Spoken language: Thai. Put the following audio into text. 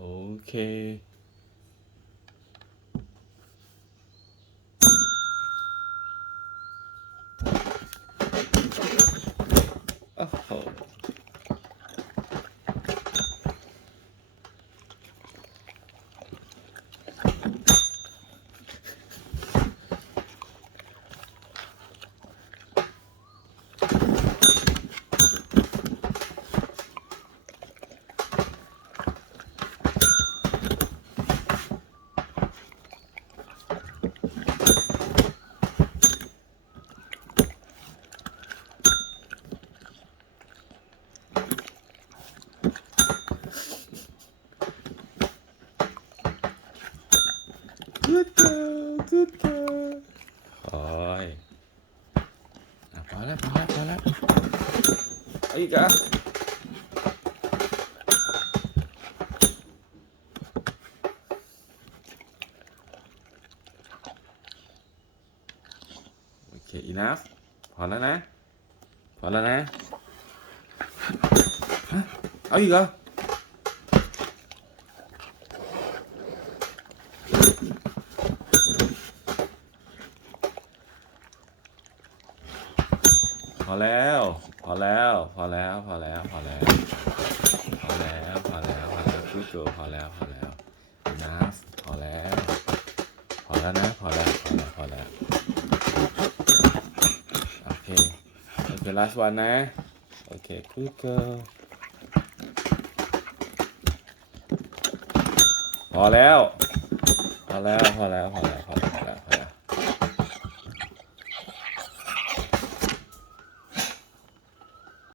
okay. คอยอะพอแล้วพอแล้วพอแล้วเอาอีกอะโอเค enough พอแล้วนะ พอแล้วนะฮะเอาอีกเหรอ พอแล้ว พอแล้ว พอแล้ว พอแล้ว พอแล้ว พอแล้ว พอแล้ว พอแล้วพูดเกิพอแล้ว พอแล้วนะพอแล้ว พอแล้วนะ พอแล้ว พอแล้ว พอแล้ว โอเค โอเค last one นะ โอเค good girl พอแล้ว พอแล้ว พอแล้ว พอแล้ว